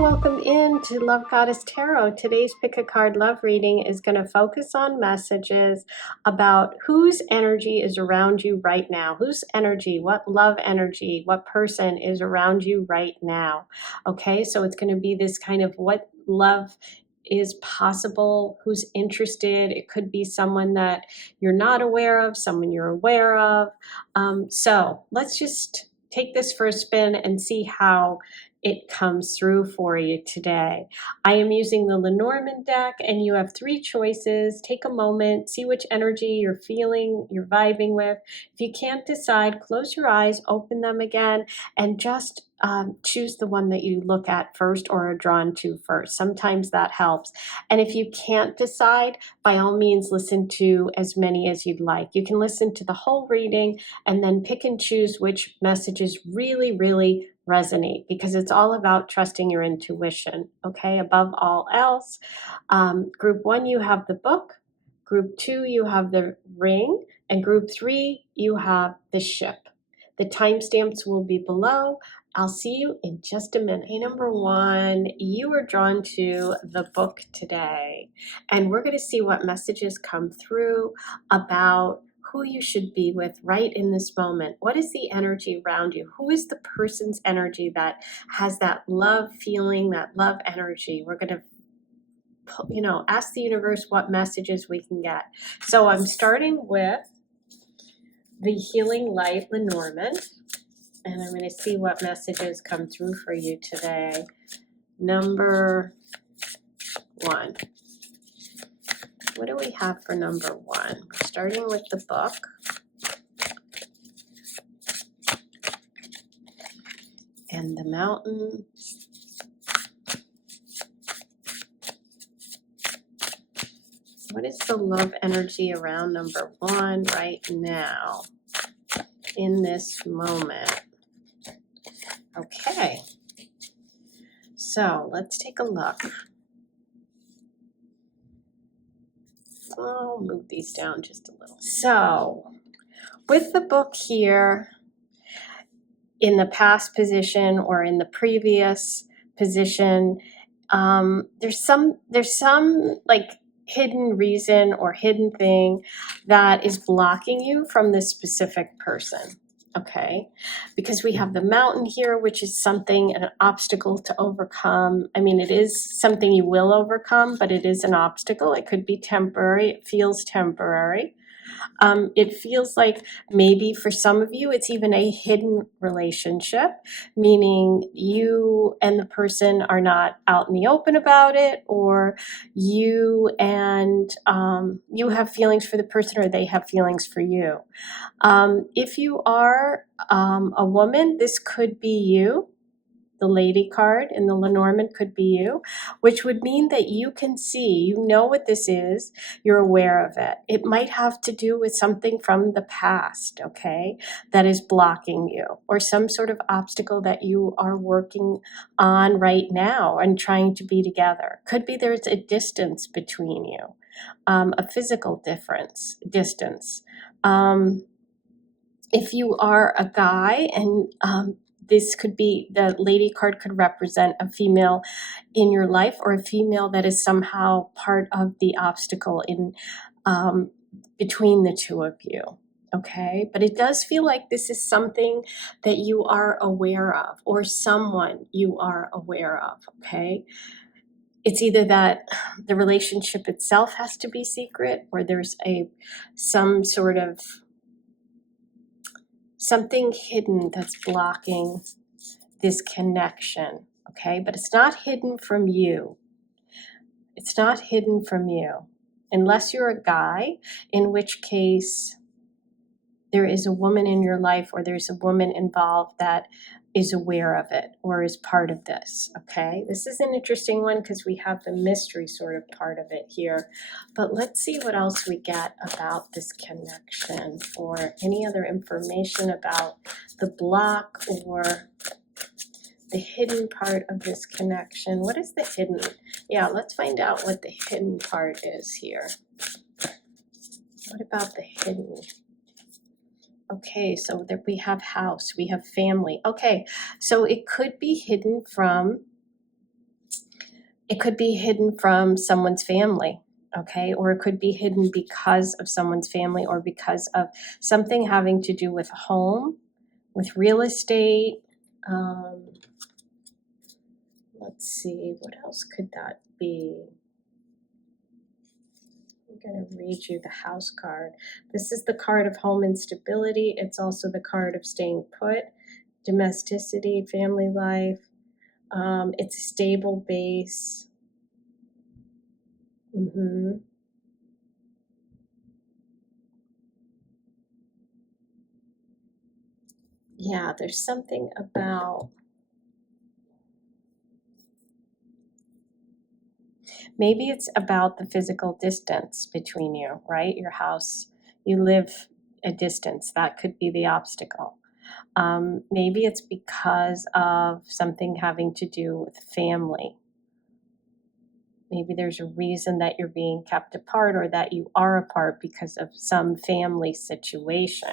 welcome in to Love Goddess Tarot. Today's Pick a Card Love reading is going to focus on messages about whose energy is around you right now. Whose energy, what love energy, what person is around you right now. Okay, so it's going to be this kind of what love is possible, who's interested. It could be someone that you're not aware of, someone you're aware of. So let's just take this for a spin and see how it comes through for you today. I am using the Lenormand deck, and you have 3 choices. Take a moment, see which energy you're feeling, you're vibing with. If you can't decide, close your eyes, open them again, and just choose the one that you look at first or are drawn to first. Sometimes that helps. And if you can't decide, by all means, listen to as many as you'd like. You can listen to the whole reading and then pick and choose which messages really resonate, because it's all about trusting your intuition, okay, above all else. Group 1, you have the book. Group 2, you have the ring. And group 3, you have the ship. The timestamps will be below. I'll see you in just a minute. Hey, number 1, you are drawn to the book today, and we're going to see what messages come through about who you should be with right in this moment. What is the energy around you? Who is the person's energy that has that love feeling, that love energy? We're going to, ask the universe what messages we can get. So I'm starting with the Healing Light Lenormand, and I'm going to see what messages come through for you today. Number 1. What do we have for number 1? We're starting with the book. And the mountain. What is the love energy around number 1 right now in this moment? Okay, so let's take a look. I'll move these down just a little. So with the book here, in the past position or in the previous position, there's some like hidden reason or hidden thing that is blocking you from this specific person. Okay, because we have the mountain here, which is something, an obstacle to overcome. I mean, it is something you will overcome, but it is an obstacle. It could be temporary. It feels temporary. It feels like maybe for some of you, it's even a hidden relationship, meaning you and the person are not out in the open about it, or you and you have feelings for the person, or they have feelings for you. If you are a woman, this could be you. The Lady card in the Lenormand could be you, which would mean that you can see, you know what this is, you're aware of it. It might have to do with something from the past, okay, that is blocking you, or some sort of obstacle that you are working on right now and trying to be together. Could be there's a distance between you, a physical distance. If you are a guy, and this could be, the Lady card could represent a female in your life, or a female that is somehow part of the obstacle in between the two of you. Okay, but it does feel like this is something that you are aware of, or someone you are aware of. Okay, it's either that the relationship itself has to be secret, or there's some sort of something hidden that's blocking this connection, okay? But it's not hidden from you. It's not hidden from you, unless you're a guy, in which case there is a woman in your life, or there's a woman involved that is aware of it or is part of this, okay? This is an interesting one because we have the mystery sort of part of it here. But let's see what else we get about this connection, or any other information about the block or the hidden part of this connection. What is the hidden? Yeah, let's find out what the hidden part is here. What about the hidden? Okay, so there we have house, we have family. Okay, so it could be hidden from It could be hidden from someone's family, okay? Or it could be hidden because of someone's family or because of something having to do with home, with real estate. Let's see, what else could that be? I'm going to read you the house card. This is the card of home instability. It's also the card of staying put, domesticity, family life. It's a stable base. Yeah, there's something about, maybe it's about the physical distance between you, right? Your house, you live a distance. That could be the obstacle. Maybe it's because of something having to do with family. Maybe there's a reason that you're being kept apart or that you are apart because of some family situation.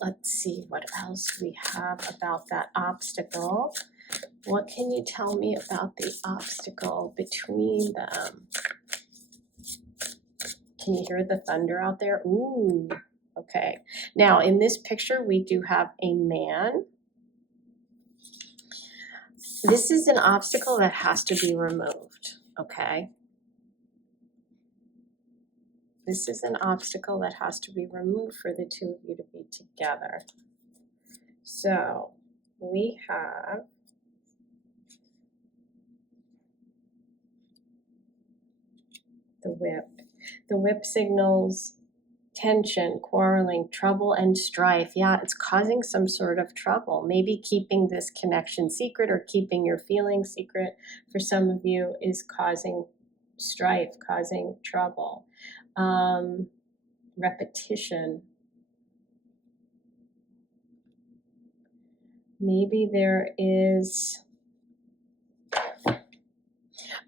Let's see what else we have about that obstacle. What can you tell me about the obstacle between them? Can you hear the thunder out there? Ooh, okay. Now, in this picture, we do have a man. This is an obstacle that has to be removed, okay? This is an obstacle that has to be removed for the two of you to be together. So, we have the whip. The whip signals tension, quarreling, trouble, and strife. Yeah, it's causing some sort of trouble. Maybe keeping this connection secret or keeping your feelings secret for some of you is causing strife, causing trouble. Repetition. Maybe there is,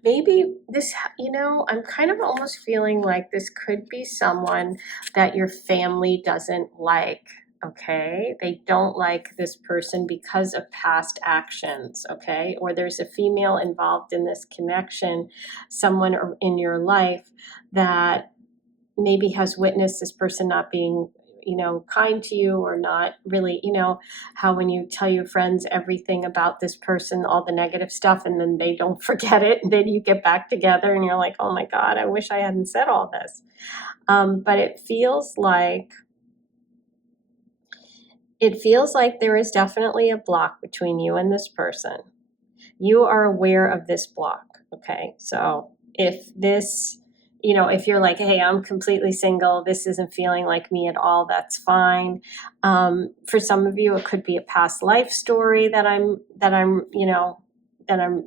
maybe this, I'm kind of almost feeling like this could be someone that your family doesn't like, okay? They don't like this person because of past actions, okay? Or there's a female involved in this connection, someone in your life that maybe has witnessed this person not being kind to you or not really, how when you tell your friends everything about this person, all the negative stuff, and then they don't forget it, and then you get back together and you're like, oh my God, I wish I hadn't said all this. But it feels like there is definitely a block between you and this person. You are aware of this block, okay? So if this, if you're like, hey, I'm completely single, this isn't feeling like me at all, that's fine. For some of you, it could be a past life story that I'm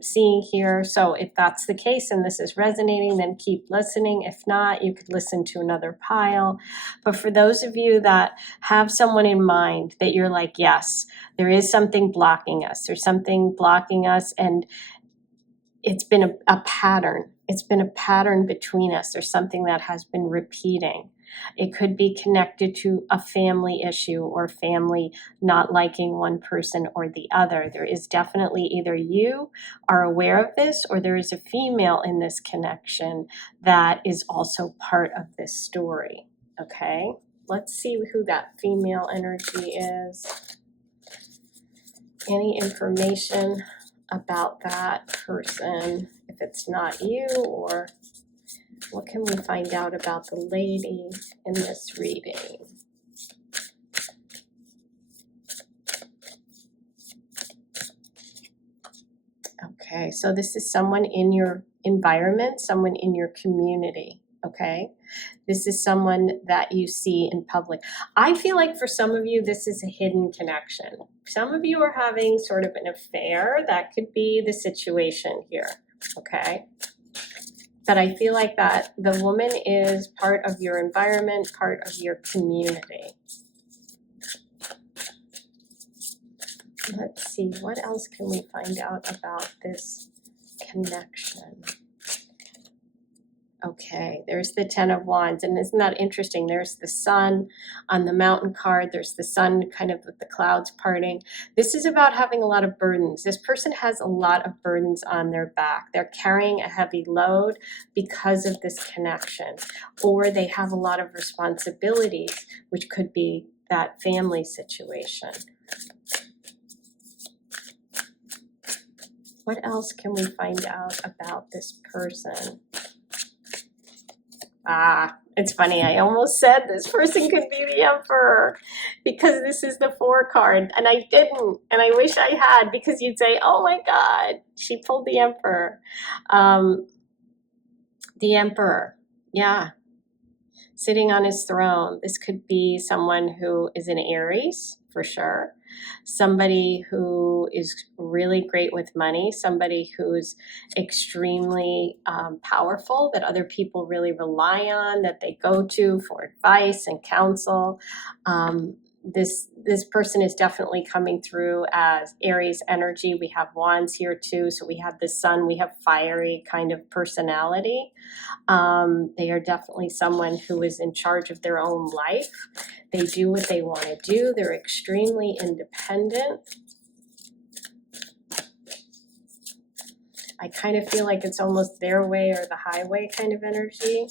seeing here. So if that's the case and this is resonating, then keep listening. If not, you could listen to another pile. But for those of you that have someone in mind that you're like, yes, there is something blocking us, there's something blocking us, and it's been a pattern. It's been a pattern between us. There's something that has been repeating. It could be connected to a family issue or family not liking one person or the other. There is definitely either you are aware of this or there is a female in this connection that is also part of this story, okay? Let's see who that female energy is. Any information about that person, if it's not you, or what can we find out about the lady in this reading? Okay, so this is someone in your environment, someone in your community, okay? This is someone that you see in public. I feel like for some of you, this is a hidden connection. Some of you are having sort of an affair. That could be the situation here, okay? But I feel like that the woman is part of your environment, part of your community. Let's see, what else can we find out about this connection? Okay, there's the Ten of Wands, and isn't that interesting? There's the sun on the mountain card. There's the sun kind of with the clouds parting. This is about having a lot of burdens. This person has a lot of burdens on their back. They're carrying a heavy load because of this connection, or they have a lot of responsibilities, which could be that family situation. What else can we find out about this person? It's funny. I almost said this person could be the Emperor because this is the 4 card, and I didn't, and I wish I had, because you'd say, oh my God, she pulled the Emperor. The Emperor, yeah, sitting on his throne. This could be someone who is an Aries, for sure. Somebody who is really great with money, somebody who's extremely powerful, that other people really rely on, that they go to for advice and counsel. This person is definitely coming through as Aries energy. We have wands here too, so we have the sun, we have fiery kind of personality. They are definitely someone who is in charge of their own life. They do what they want to do. They're extremely independent. I kind of feel like it's almost their way or the highway kind of energy.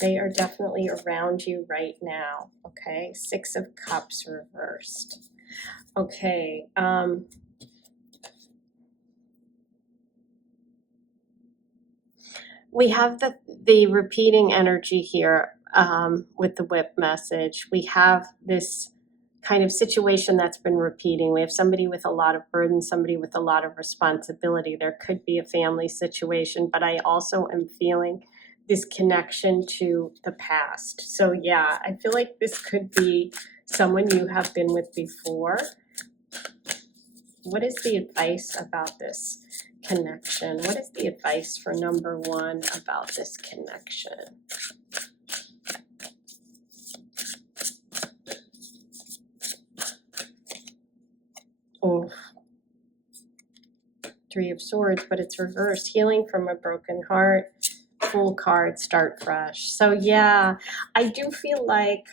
They are definitely around you right now, okay? 6 of Cups reversed. Okay, we have the repeating energy here with the whip message. We have this kind of situation that's been repeating. We have somebody with a lot of burden, somebody with a lot of responsibility. There could be a family situation, but I also am feeling this connection to the past. So yeah, I feel like this could be someone you have been with before. What is the advice about this connection? What is the advice for number 1 about this connection? Oh, 3 of Swords, but it's reversed. Healing from a broken heart. Fool card, start fresh. So yeah, I do feel like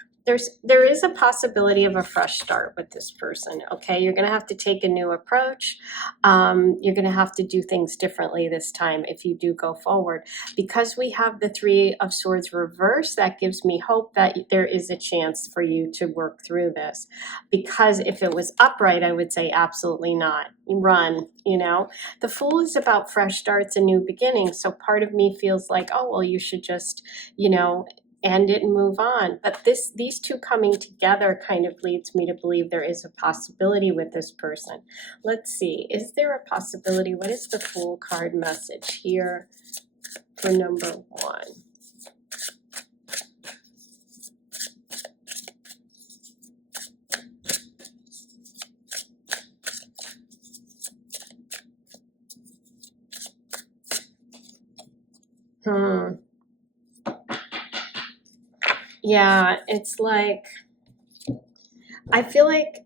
there is a possibility of a fresh start with this person, okay? You're going to have to take a new approach. You're going to have to do things differently this time if you do go forward. Because we have the 3 of Swords reversed, that gives me hope that there is a chance for you to work through this. Because if it was upright, I would say absolutely not. Run, you know? The Fool is about fresh starts and new beginnings. So part of me feels like, oh, well, you should just, you know, end it and move on. But these two coming together kind of leads me to believe there is a possibility with this person. Let's see, is there a possibility? What is the Fool card message here for number 1? Yeah, it's like, I feel like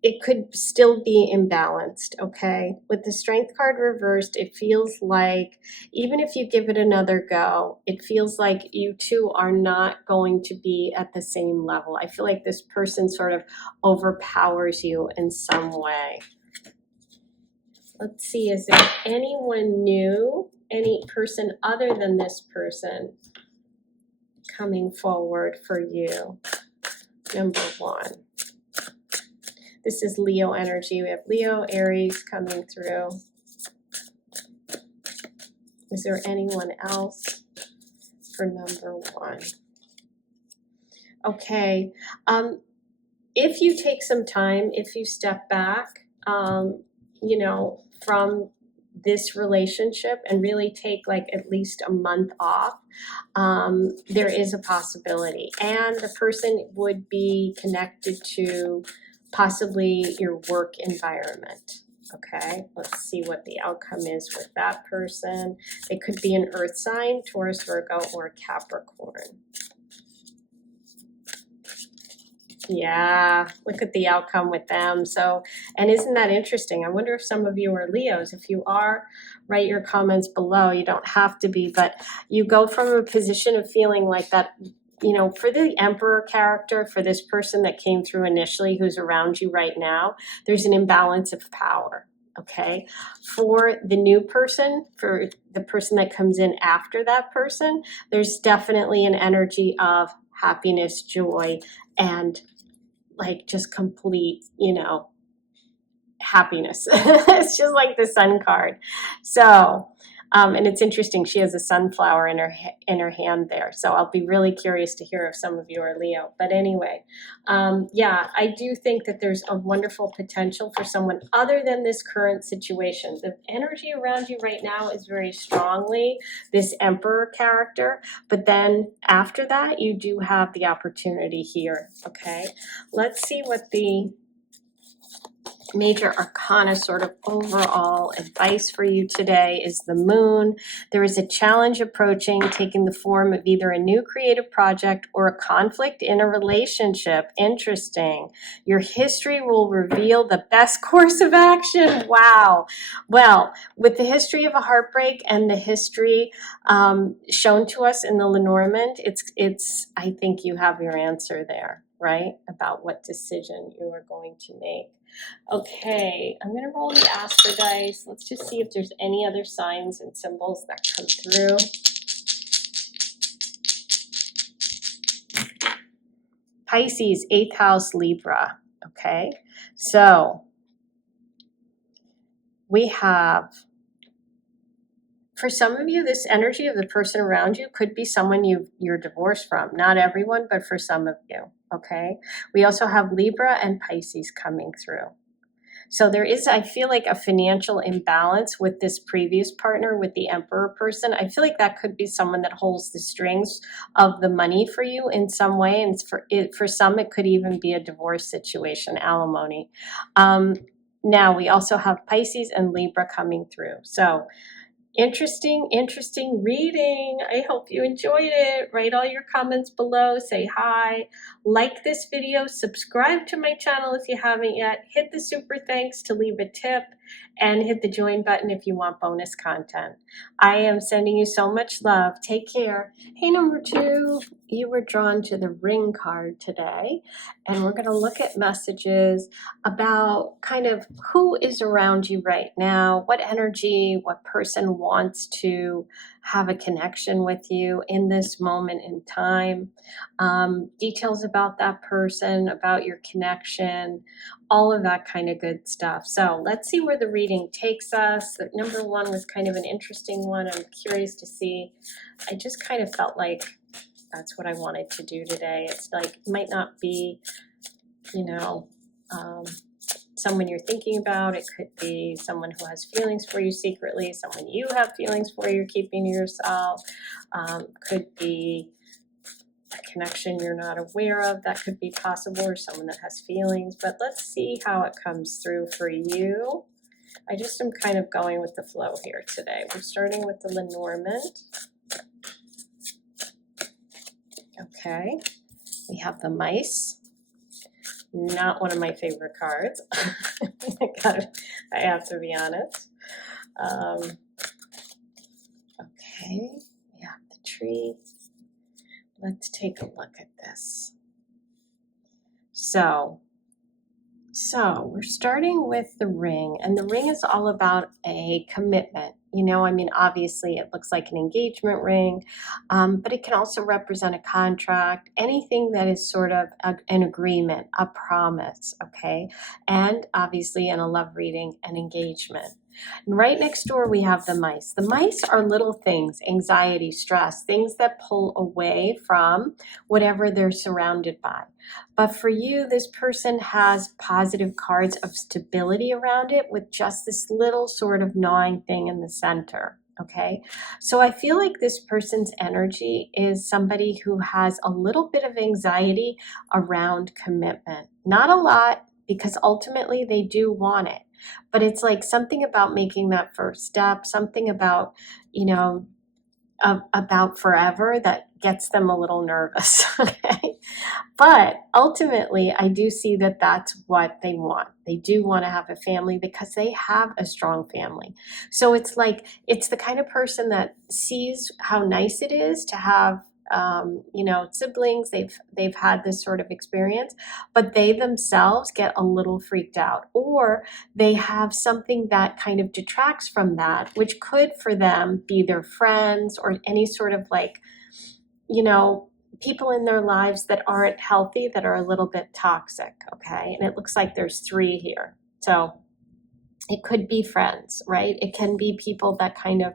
it could still be imbalanced, okay? With the Strength card reversed, it feels like even if you give it another go, it feels like you two are not going to be at the same level. I feel like this person sort of overpowers you in some way. Let's see, is there anyone new, any person other than this person coming forward for you? Number 1. This is Leo energy. We have Leo, Aries coming through. Is there anyone else for number 1? Okay. If you take some time, if you step back, you know, from this relationship and really take like at least a month off, there is a possibility. And the person would be connected to possibly your work environment. Okay, let's see what the outcome is with that person. It could be an earth sign, Taurus, Virgo, or Capricorn. Yeah, look at the outcome with them. So, and isn't that interesting? I wonder if some of you are Leos. If you are, write your comments below. You don't have to be, but you go from a position of feeling like that, you know, for the Emperor character, for this person that came through initially who's around you right now, there's an imbalance of power. Okay, for the new person, for the person that comes in after that person, there's definitely an energy of happiness, joy, and like just complete, you know, happiness. It's just like the sun card. So, and it's interesting. She has a sunflower in her hand there. So I'll be really curious to hear if some of you are Leo. But anyway, yeah, I do think that there's a wonderful potential for someone other than this current situation. The energy around you right now is very strongly this Emperor character. But then after that, you do have the opportunity here. Okay, let's see what the major arcana sort of overall advice for you today is the moon. There is a challenge approaching, taking the form of either a new creative project or a conflict in a relationship. Interesting. Your history will reveal the best course of action. Wow. Well, with the history of a heartbreak and the history shown to us in the Lenormand, it's I think you have your answer there, right? About what decision you are going to make. Okay, I'm going to roll the Astro dice. Let's just see if there's any other signs and symbols that come through. Pisces, 8th house, Libra. Okay, so we have, for some of you, this energy of the person around you could be someone you're divorced from. Not everyone, but for some of you. Okay, we also have Libra and Pisces coming through. So there is, I feel like, a financial imbalance with this previous partner, with the Emperor person. I feel like that could be someone that holds the strings of the money for you in some way. And for some, it could even be a divorce situation, alimony. Now, we also have Pisces and Libra coming through. So interesting reading. I hope you enjoyed it. Write all your comments below. Say hi. Like this video. Subscribe to my channel if you haven't yet. Hit the super thanks to leave a tip. And hit the join button if you want bonus content. I am sending you so much love. Take care. Hey, number 2, you were drawn to the ring card today. And we're going to look at messages about kind of who is around you right now, what energy, what person wants to have a connection with you in this moment in time, details about that person, about your connection, all of that kind of good stuff. So let's see where the reading takes us. Number 1 was kind of an interesting one. I'm curious to see. I just kind of felt like that's what I wanted to do today. It's like, it might not be, you know, someone you're thinking about. It could be someone who has feelings for you secretly, someone you have feelings for you're keeping to yourself. Could be a connection you're not aware of that could be possible, or someone that has feelings. But let's see how it comes through for you. I just am kind of going with the flow here today. We're starting with the Lenormand. Okay, we have the mice. Not one of my favorite cards. I have to be honest. Okay, we have the tree. Let's take a look at this. So we're starting with the ring, and the ring is all about a commitment. You know, I mean, obviously it looks like an engagement ring, but it can also represent a contract, anything that is sort of an agreement, a promise, okay? And obviously in a love reading, an engagement. And right next door, we have the mice. The mice are little things, anxiety, stress, things that pull away from whatever they're surrounded by. But for you, this person has positive cards of stability around it with just this little sort of gnawing thing in the center. Okay, so I feel like this person's energy is somebody who has a little bit of anxiety around commitment. Not a lot, because ultimately they do want it. But it's like something about making that first step, something about, you know, about forever that gets them a little nervous. Okay. But ultimately, I do see that that's what they want. They do want to have a family because they have a strong family. So it's like, it's the kind of person that sees how nice it is to have, siblings. They've had this sort of experience, but they themselves get a little freaked out, or they have something that kind of detracts from that, which could for them be their friends or any sort of like, people in their lives that aren't healthy, that are a little bit toxic. Okay. And it looks like there's 3 here. So it could be friends, right? It can be people that kind of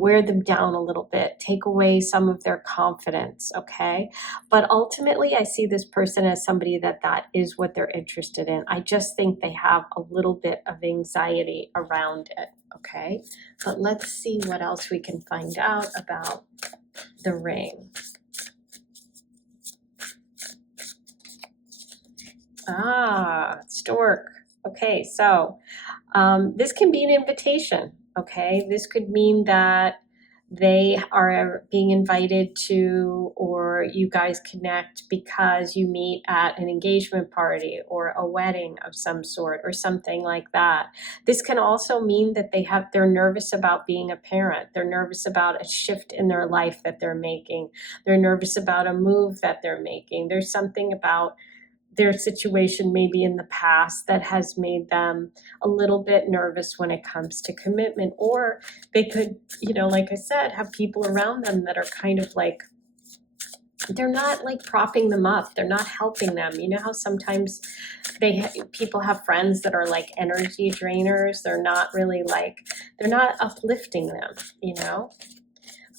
wear them down a little bit, take away some of their confidence, okay? But ultimately, I see this person as somebody that is what they're interested in. I just think they have a little bit of anxiety around it, okay? But let's see what else we can find out about the ring. Stork. Okay, so this can be an invitation, okay? This could mean that they are being invited to, or you guys connect because you meet at an engagement party or a wedding of some sort or something like that. This can also mean that they're nervous about being a parent. They're nervous about a shift in their life that they're making. They're nervous about a move that they're making. There's something about their situation maybe in the past that has made them a little bit nervous when it comes to commitment. Or they could, like I said, have people around them that are kind of like, they're not like propping them up. They're not helping them. You know how sometimes people have friends that are like energy drainers. They're not really like, they're not uplifting them.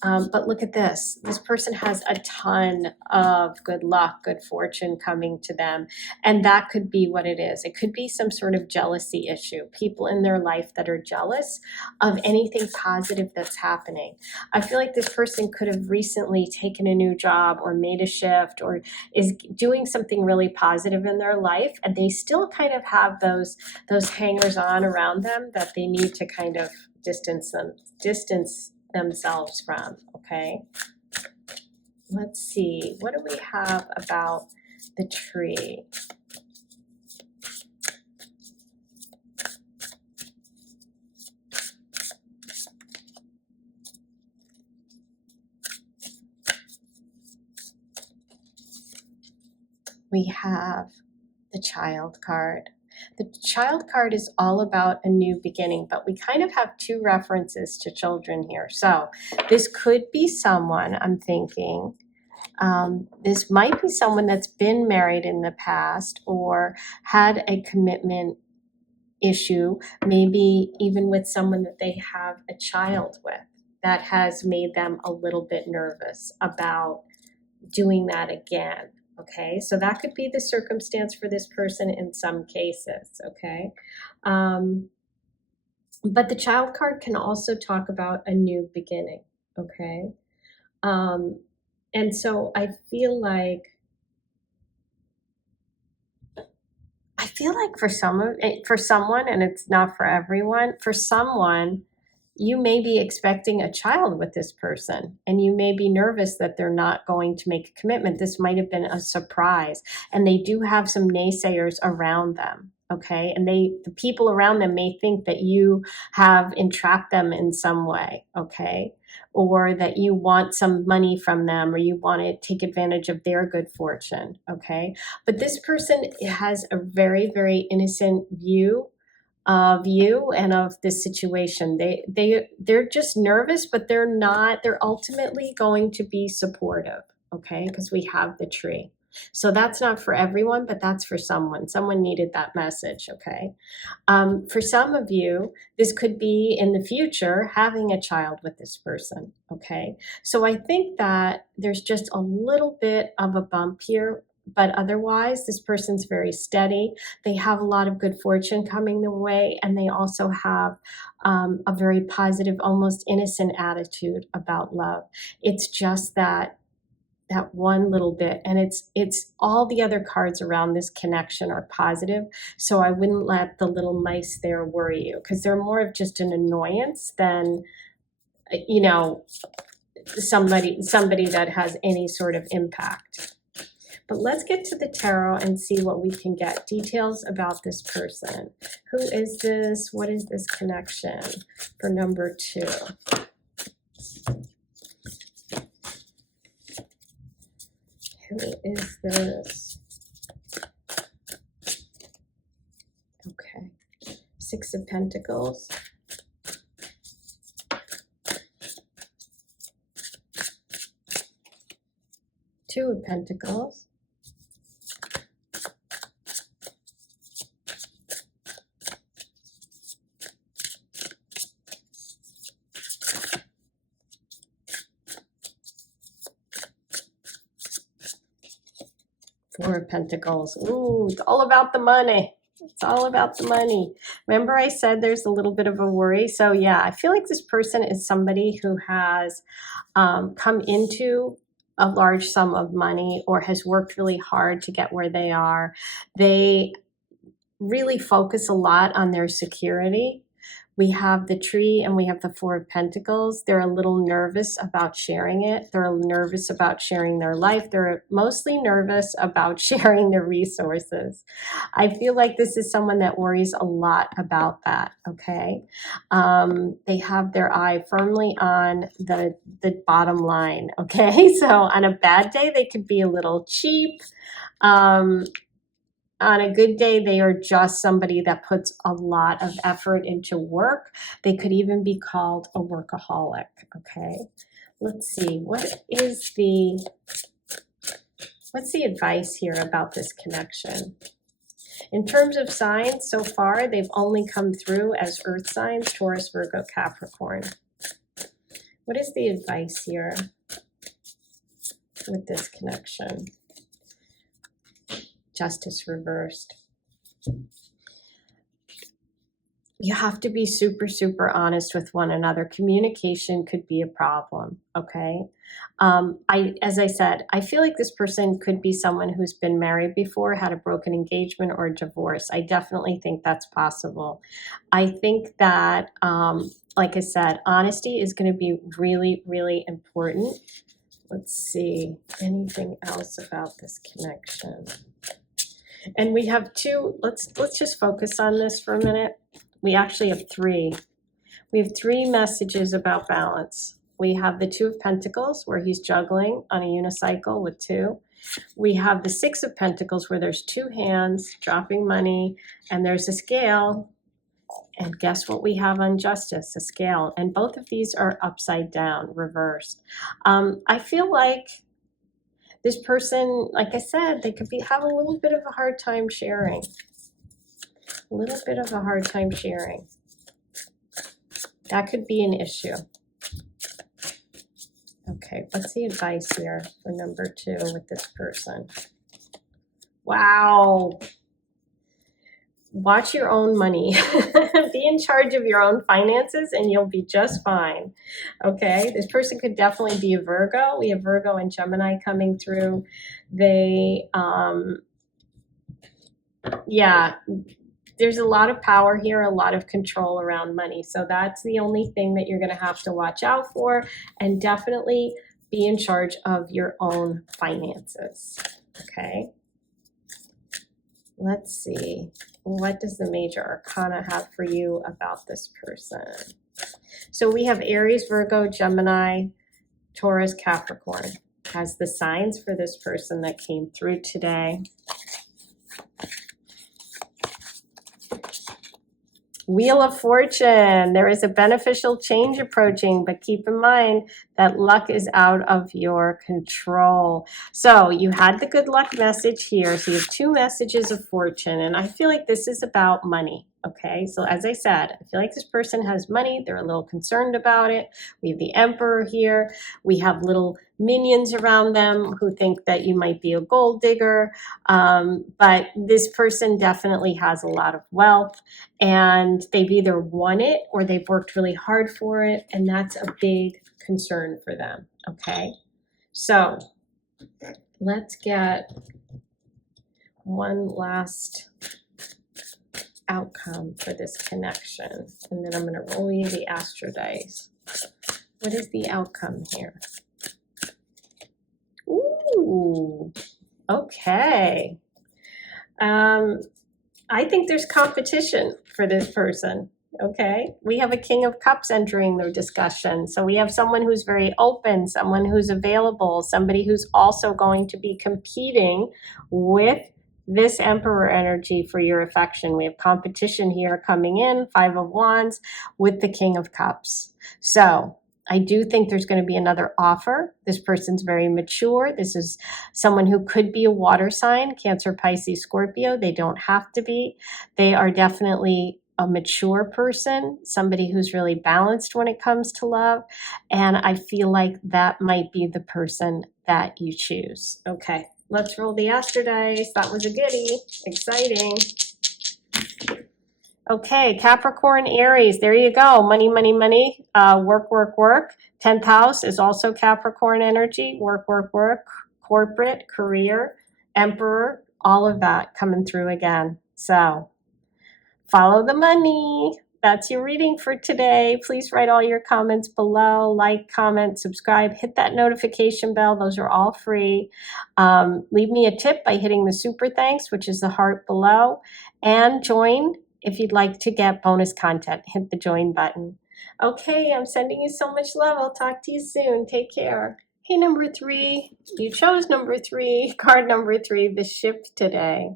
But look at this. This person has a ton of good luck, good fortune coming to them. And that could be what it is. It could be some sort of jealousy issue. People in their life that are jealous of anything positive that's happening. I feel like this person could have recently taken a new job or made a shift or is doing something really positive in their life. And they still kind of have those hangers on around them that they need to kind of distance themselves from. Okay, let's see, what do we have about the tree? We have the Child card. The Child card is all about a new beginning, but we kind of have 2 references to children here. So this could be someone, I'm thinking, this might be someone that's been married in the past or had a commitment issue, maybe even with someone that they have a child with, that has made them a little bit nervous about doing that again. Okay, so that could be the circumstance for this person in some cases, okay? But the Child card can also talk about a new beginning, okay? And so I feel like for someone, and it's not for everyone, for someone, you may be expecting a child with this person and you may be nervous that they're not going to make a commitment. This might have been a surprise, and they do have some naysayers around them. Okay. And the people around them may think that you have entrapped them in some way. Okay. Or that you want some money from them, or you want to take advantage of their good fortune. Okay. But this person has a very, very innocent view of you and of this situation. They're just nervous, but they're ultimately going to be supportive, okay? Because we have the tree. So that's not for everyone, but that's for someone. Someone needed that message, okay? For some of you, this could be in the future having a child with this person, okay? So I think that there's just a little bit of a bump here, but otherwise, this person's very steady. They have a lot of good fortune coming their way, and they also have a very positive, almost innocent attitude about love. It's just that one little bit, and it's all the other cards around this connection are positive. So I wouldn't let the little mice there worry you, because they're more of just an annoyance than, somebody that has any sort of impact. But let's get to the tarot and see what we can get. Details about this person. Who is this? What is this connection for number 2? Who is this? Okay. 6 of Pentacles. Two of Pentacles. Four of Pentacles. Ooh, it's all about the money. It's all about the money. Remember I said there's a little bit of a worry? So yeah, I feel like this person is somebody who has come into a large sum of money or has worked really hard to get where they are. They really focus a lot on their security. We have the tree and we have the Four of Pentacles. They're a little nervous about sharing it. They're nervous about sharing their life. They're mostly nervous about sharing their resources. I feel like this is someone that worries a lot about that, okay? They have their eye firmly on the bottom line, okay? So on a bad day, they could be a little cheap. On a good day, they are just somebody that puts a lot of effort into work. They could even be called a workaholic, okay? Let's see, what's the advice here about this connection? In terms of signs, so far, they've only come through as earth signs, Taurus, Virgo, Capricorn. What is the advice here with this connection? Justice reversed. You have to be super, super honest with one another. Communication could be a problem, okay? As I said, I feel like this person could be someone who's been married before, had a broken engagement or a divorce. I definitely think that's possible. I think that, like I said, honesty is going to be really, really important. Let's see, anything else about this connection? And we have two, let's just focus on this for a minute. We actually have 3. We have 3 messages about balance. We have the 2 of Pentacles where he's juggling on a unicycle with 2. We have the 6 of Pentacles where there's 2 hands dropping money and there's a scale. And guess what we have on Justice? A scale. And both of these are upside down, reversed. I feel like this person, like I said, they could have a little bit of a hard time sharing. A little bit of a hard time sharing. That could be an issue. Okay, what's the advice here for number 2 with this person? Wow. Watch your own money. Be in charge of your own finances and you'll be just fine. Okay, this person could definitely be a Virgo. We have Virgo and Gemini coming through. They, yeah, there's a lot of power here, a lot of control around money. So that's the only thing that you're going to have to watch out for, and definitely be in charge of your own finances. Okay. Let's see. What does the major arcana have for you about this person? So we have Aries, Virgo, Gemini, Taurus, Capricorn as the signs for this person that came through today. Wheel of Fortune. There is a beneficial change approaching, but keep in mind that luck is out of your control. So you had the good luck message here. So you have 2 messages of fortune, and I feel like this is about money. Okay, so as I said, I feel like this person has money. They're a little concerned about it. We have the Emperor here. We have little minions around them who think that you might be a gold digger. But this person definitely has a lot of wealth, and they've either won it or they've worked really hard for it, and that's a big concern for them. Okay, so let's get one last outcome for this connection, and then I'm going to roll you the astro dice. What is the outcome here? Ooh, okay. I think there's competition for this person. Okay, we have a King of Cups entering the discussion. So we have someone who's very open, someone who's available, somebody who's also going to be competing with this Emperor energy for your affection. We have competition here coming in, Five of Wands with the King of Cups. So I do think there's going to be another offer. This person's very mature. This is someone who could be a water sign, Cancer, Pisces, Scorpio. They don't have to be. They are definitely a mature person, somebody who's really balanced when it comes to love. And I feel like that might be the person that you choose. Okay, let's roll the Astro dice. That was a goodie. Exciting. Okay, Capricorn, Aries, there you go. Money, money, money. Work, work, work. 10th house is also Capricorn energy. Work, work, work. Corporate, career, Emperor, all of that coming through again. So follow the money. That's your reading for today. Please write all your comments below. Like, comment, subscribe, hit that notification bell. Those are all free. Leave me a tip by hitting the super thanks, which is the heart below, and join if you'd like to get bonus content. Hit the join button. Okay, I'm sending you so much love. I'll talk to you soon. Take care. Hey, number 3, you chose number 3, card number 3, the shift today.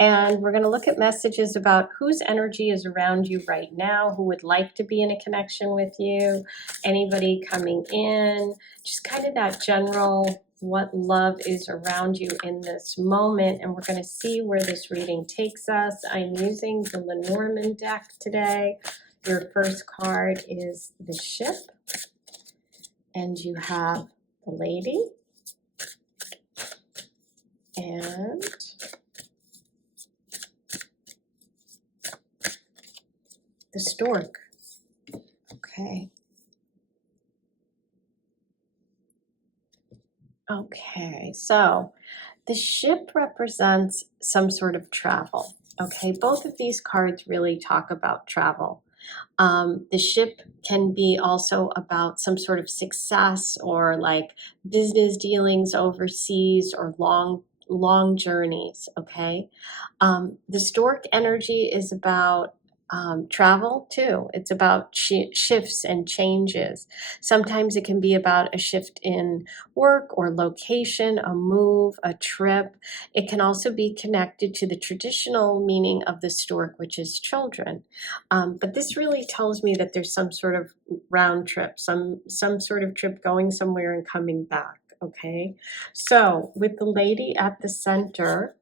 And we're going to look at messages about whose energy is around you right now, who would like to be in a connection with you, anybody coming in, just kind of that general what love is around you in this moment. And we're going to see where this reading takes us. I'm using the Lenormand deck today. Your first card is the ship, and you have the lady and the stork. Okay. Okay, so the ship represents some sort of travel. Okay, both of these cards really talk about travel. The ship can be also about some sort of success or like business dealings overseas or long journeys. Okay, the stork energy is about travel too. It's about shifts and changes. Sometimes it can be about a shift in work or location, a move, a trip. It can also be connected to the traditional meaning of the stork, which is children. But this really tells me that there's some sort of round trip, some sort of trip going somewhere and coming back. Okay, so with the lady at the center,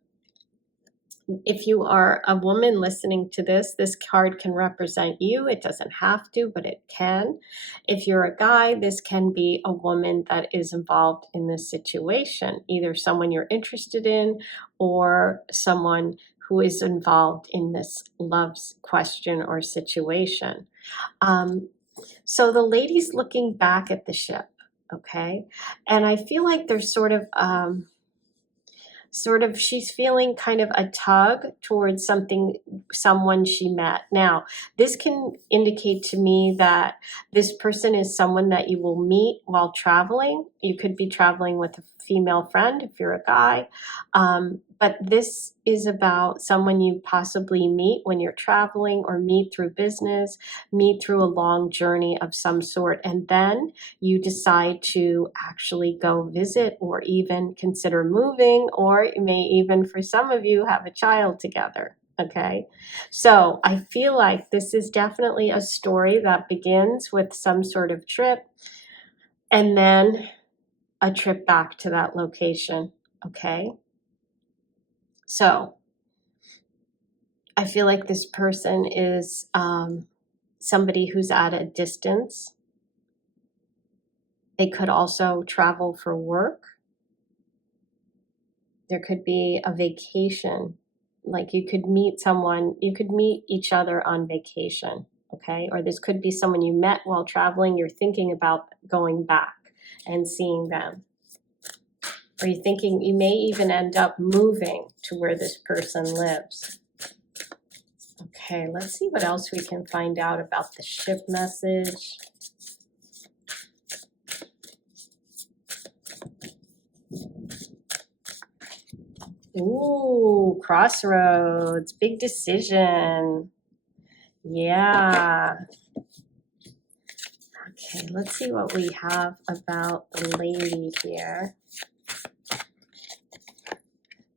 if you are a woman listening to this card can represent you. It doesn't have to, but it can. If you're a guy, this can be a woman that is involved in this situation, either someone you're interested in or someone who is involved in this love question or situation. So the lady's looking back at the ship, okay? And I feel like there's sort of she's feeling kind of a tug towards someone she met. Now, this can indicate to me that this person is someone that you will meet while traveling. You could be traveling with a female friend if you're a guy. But this is about someone you possibly meet when you're traveling or meet through business, meet through a long journey of some sort, and then you decide to actually go visit or even consider moving, or you may even, for some of you, have a child together. Okay, so I feel like this is definitely a story that begins with some sort of trip and then a trip back to that location. Okay, so I feel like this person is somebody who's at a distance. They could also travel for work. There could be a vacation. Like you could meet someone, you could meet each other on vacation, okay? Or this could be someone you met while traveling. You're thinking about going back and seeing them. Or you're thinking you may even end up moving to where this person lives. Okay, let's see what else we can find out about the ship message. Ooh, crossroads, big decision. Yeah. Okay, let's see what we have about the lady here.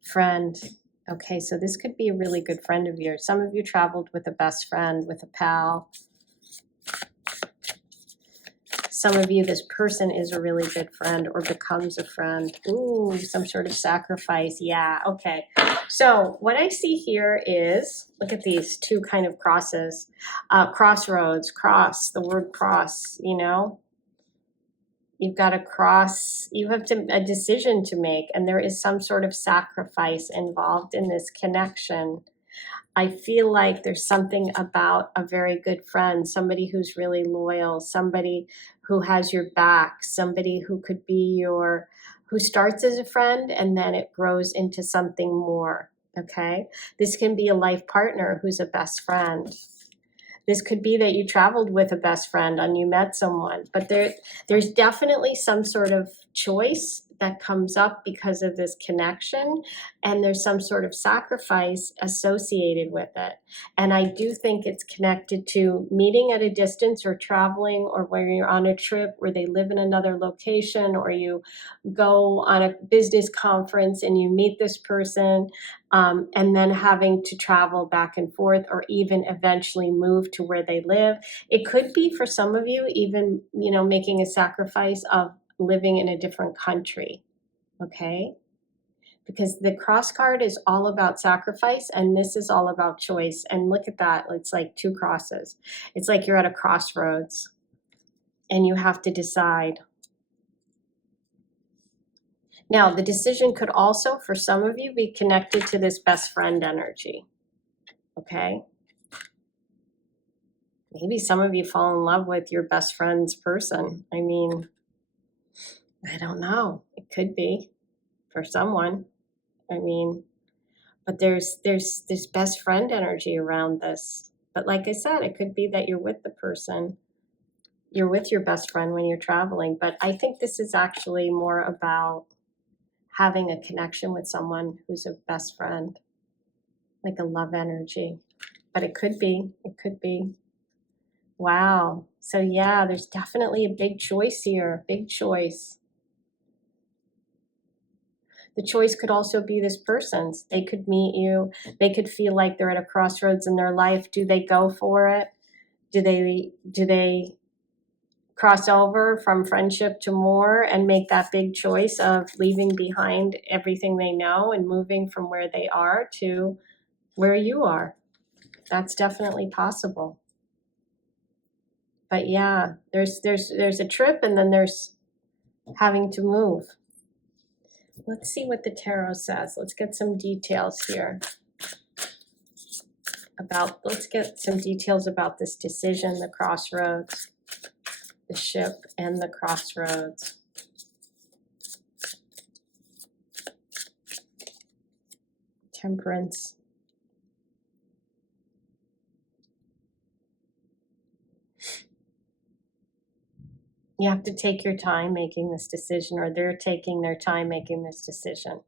Friend. Okay, so this could be a really good friend of yours. Some of you traveled with a best friend, with a pal. Some of you, this person is a really good friend or becomes a friend. Ooh, some sort of sacrifice. Yeah, okay. So what I see here is, look at these two kind of crosses. Crossroads, cross, the word cross, you know. You've got a cross, you have a decision to make, and there is some sort of sacrifice involved in this connection. I feel like there's something about a very good friend, somebody who's really loyal, somebody who has your back, somebody who could be who starts as a friend and then it grows into something more, okay? This can be a life partner who's a best friend. This could be that you traveled with a best friend and you met someone, but there's definitely some sort of choice that comes up because of this connection, and there's some sort of sacrifice associated with it. And I do think it's connected to meeting at a distance or traveling, or where you're on a trip where they live in another location, or you go on a business conference and you meet this person, and then having to travel back and forth or even eventually move to where they live. It could be for some of you even, making a sacrifice of living in a different country, okay? Because the cross card is all about sacrifice and this is all about choice. And look at that, it's like two crosses. It's like you're at a crossroads and you have to decide. Now, the decision could also, for some of you, be connected to this best friend energy, okay? Maybe some of you fall in love with your best friend's person. I mean, I don't know. It could be for someone. I mean, but there's this best friend energy around this. But like I said, it could be that you're with the person. You're with your best friend when you're traveling. But I think this is actually more about having a connection with someone who's a best friend, like a love energy. But it could be. It could be. Wow. So yeah, there's definitely a big choice here. Big choice. The choice could also be this person's. They could meet you. They could feel like they're at a crossroads in their life. Do they go for it? Do they cross over from friendship to more and make that big choice of leaving behind everything they know and moving from where they are to where you are? That's definitely possible. But yeah, there's a trip and then there's having to move. Let's see what the tarot says. Let's get some details here let's get some details about this decision, the crossroads, the ship, and the crossroads. Temperance. You have to take your time making this decision, or they're taking their time making this decision.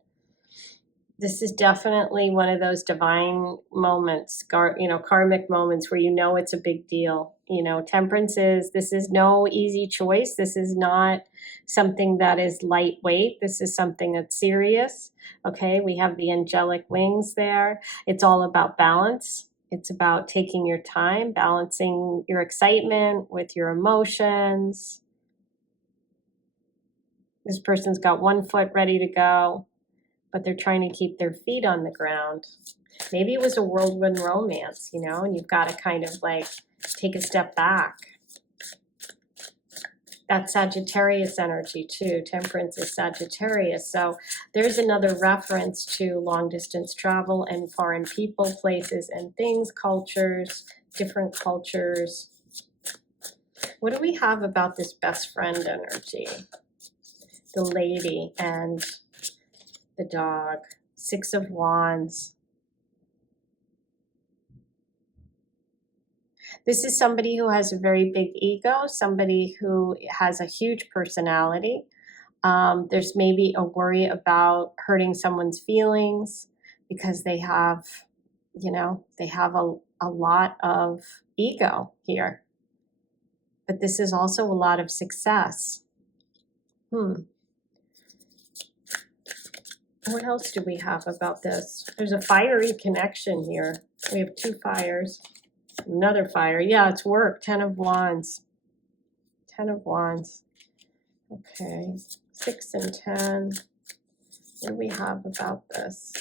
This is definitely one of those divine moments, karmic moments where it's a big deal. Temperance this is no easy choice. This is not something that is lightweight. This is something that's serious. Okay, we have the angelic wings there. It's all about balance. It's about taking your time, balancing your excitement with your emotions. This person's got one foot ready to go, but they're trying to keep their feet on the ground. Maybe it was a whirlwind romance, and you've got to kind of like take a step back. That's Sagittarius energy too. Temperance is Sagittarius. So there's another reference to long distance travel and foreign people, places and things, cultures, different cultures. What do we have about this best friend energy? The lady and the dog. Six of Wands. This is somebody who has a very big ego, somebody who has a huge personality. There's maybe a worry about hurting someone's feelings because they have, you know, they have a lot of ego here. But this is also a lot of success. What else do we have about this? There's a fiery connection here. We have 2 fires. Another fire. Yeah, it's work. 10 of Wands. 10 of Wands. Okay. 6 and 10. What do we have about this?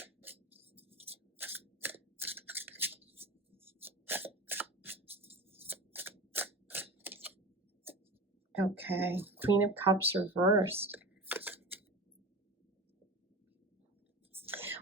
Okay. Queen of Cups reversed.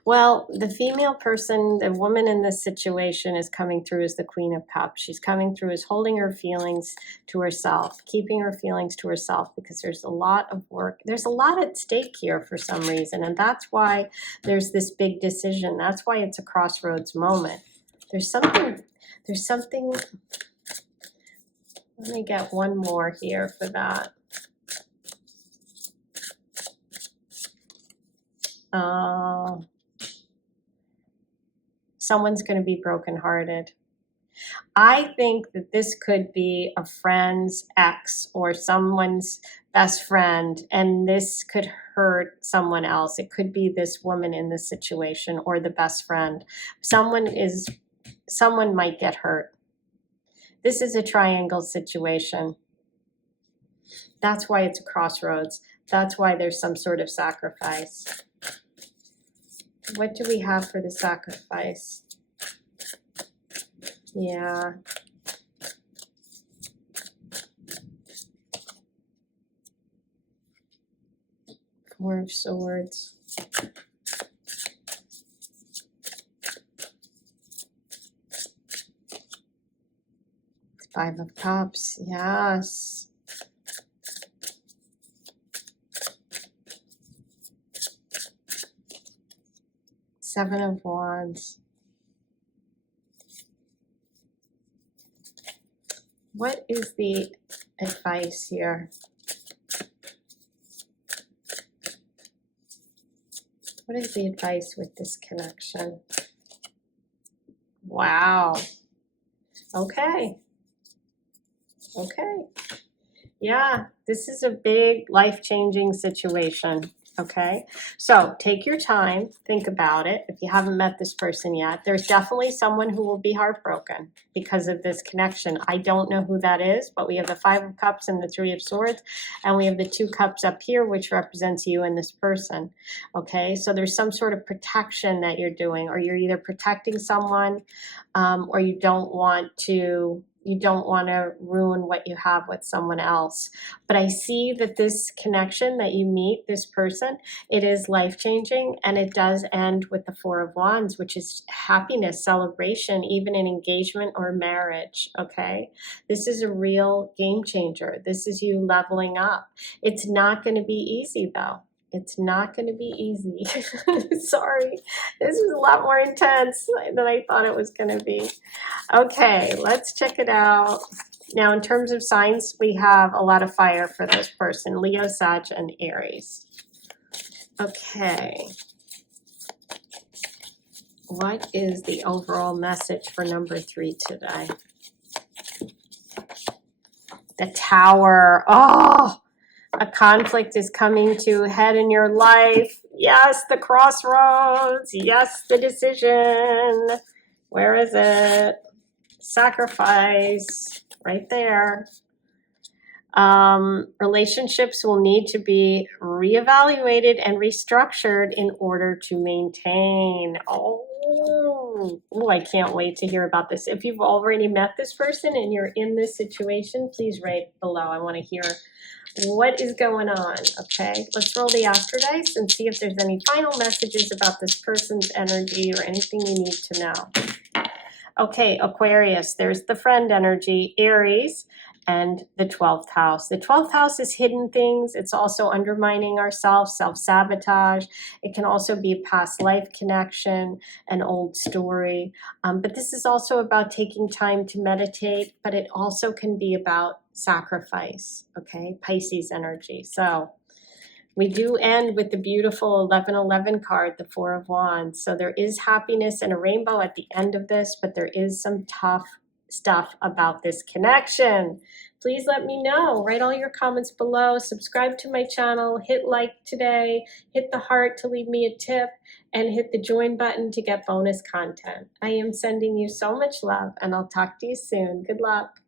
Well, the female person, the woman in this situation is coming through as the Queen of Cups. She's coming through as holding her feelings to herself, keeping her feelings to herself, because there's a lot of work. There's a lot at stake here for some reason, and that's why there's this big decision. That's why it's a crossroads moment. There's something, let me get one more here for that. Someone's going to be brokenhearted. I think that this could be a friend's ex or someone's best friend, and this could hurt someone else. It could be this woman in this situation or the best friend. Someone might get hurt. This is a triangle situation. That's why it's a crossroads. That's why there's some sort of sacrifice. What do we have for the sacrifice? Yeah. Four of Swords. Five of Cups. Yes. Seven of Wands. What is the advice here? What is the advice with this connection? Wow. Okay. Okay. Yeah, this is a big life-changing situation. Okay, so take your time, think about it. If you haven't met this person yet, there's definitely someone who will be heartbroken because of this connection. I don't know who that is, but we have the Five of Cups and the Three of Swords, and we have the 2 cups up here, which represents you and this person. Okay, so there's some sort of protection that you're doing, or you're either protecting someone, or you don't want to ruin what you have with someone else. But I see that this connection that you meet, this person, it is life-changing, and it does end with the Four of Wands, which is happiness, celebration, even in engagement or marriage, okay? This is a real game changer. This is you leveling up. It's not going to be easy, though. It's not going to be easy. Sorry, this is a lot more intense than I thought it was going to be. Okay, let's check it out. Now, in terms of signs, we have a lot of fire for this person, Leo, Sag, and Aries. Okay. What is the overall message for number 3 today? The Tower. Oh! A conflict is coming to a head in your life. Yes, the crossroads. Yes, the decision. Where is it? Sacrifice. Right there. Relationships will need to be reevaluated and restructured in order to maintain. Oh, I can't wait to hear about this. If you've already met this person and you're in this situation, please write below. I want to hear what is going on. Okay, let's roll the Astro Dice and see if there's any final messages about this person's energy or anything you need to know. Okay, Aquarius, there's the friend energy, Aries, and the 12th house. The 12th house is hidden things. It's also undermining ourselves, self-sabotage. It can also be a past life connection, an old story. But this is also about taking time to meditate, but it also can be about sacrifice, okay? Pisces energy. So We do end with the beautiful 1111 card, the Four of Wands. So there is happiness and a rainbow at the end of this, but there is some tough stuff about this connection. Please let me know. Write all your comments below. Subscribe to my channel. Hit like today. Hit the heart to leave me a tip. And hit the join button to get bonus content. I am sending you so much love, and I'll talk to you soon. Good luck.